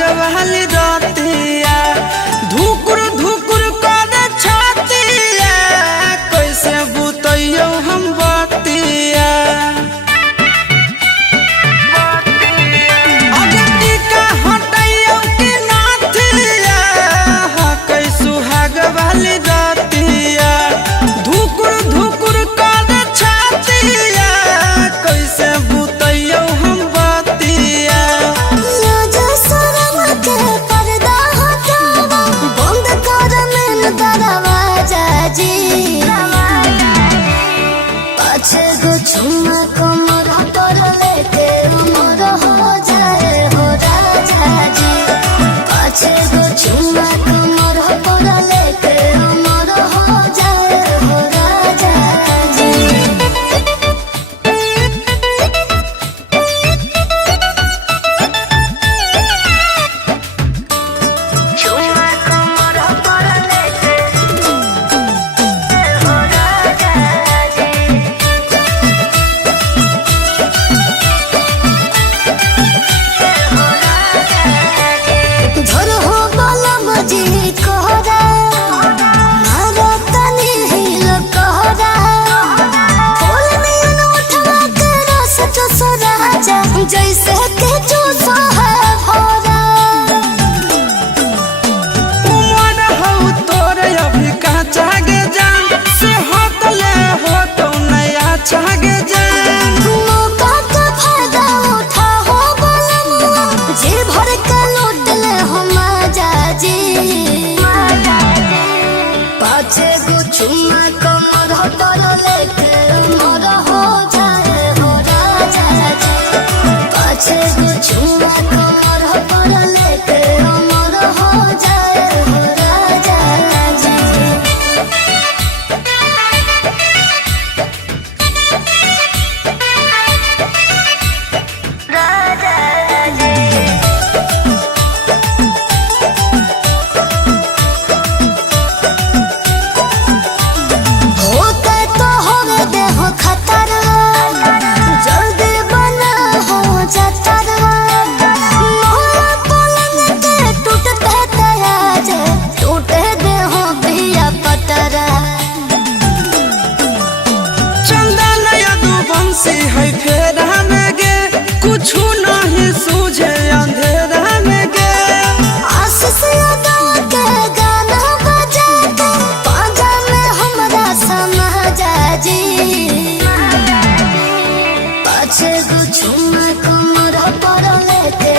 सुहाग वाली रातिया धुकुर धुकुर कर छातिया कैसे बुतैयो हम बतिया अगती का हटैयो के नाथिया कै सुहाग वाली रातिया धुकुर धुकुर कर छातिया कैसे बुतैयो हम बतिया अच्छे गो चुम्मा कमर पर लेके उमर हो जाए हो राजा जी। अच्छे गो चुम्मा कमर पर लेके उमर हो जाए हो राजा जी। चुम्मा कमर पर लेके हो राजा जी। धर हो बलम जी कहरा मारा तनी हिल कहरा फूल नियन उठवा के रस चूस राजा जैसे के चूस है भरा। उमर हो तोर अभी काचा गे जान से होतले हो तो नया छागे जान मौका का फायदा उठा हो बलम जी भर के लूट ले हो माजा जी। पाछे गो चुम्मा कमर पर लेके उमर हो जाए हो राजा जी। पाछे गो चुम्मा कमर पर लेके उमर हो जाए हो राजा जी। होता तो होवे देहो खतरा जल्दी बना हो जतरा मोहला पलंग के टूटते तयाज टूटे देहो भैया पतरा। चंदन यदु बंसी है फेरा में गे कुछ नहीं सूझे अंधेरा में गे आशीष यादव के गाना बजा के पाजा में हमरा समझा जी। पाछे गो चुम्मा कमर पर लेके